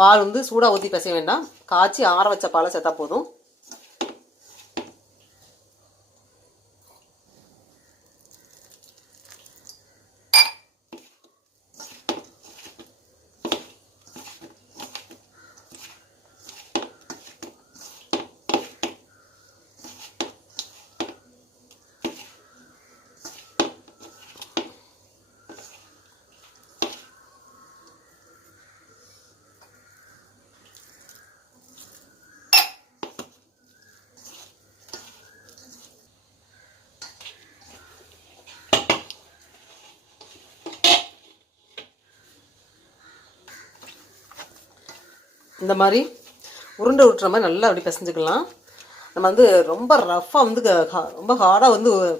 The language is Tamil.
பால் வந்து சூடாக ஊற்றி பிசைய வேண்டாம், காய்ச்சி ஆற வச்ச பாலை சேர்த்தா போதும். இந்த மாதிரி உருண்டை விட்டுற மாதிரி நல்லா அப்படி பிசைஞ்சுக்கலாம். நம்ம வந்து ரொம்ப ரஃப்பாக வந்து ரொம்ப ஹார்டாக வந்து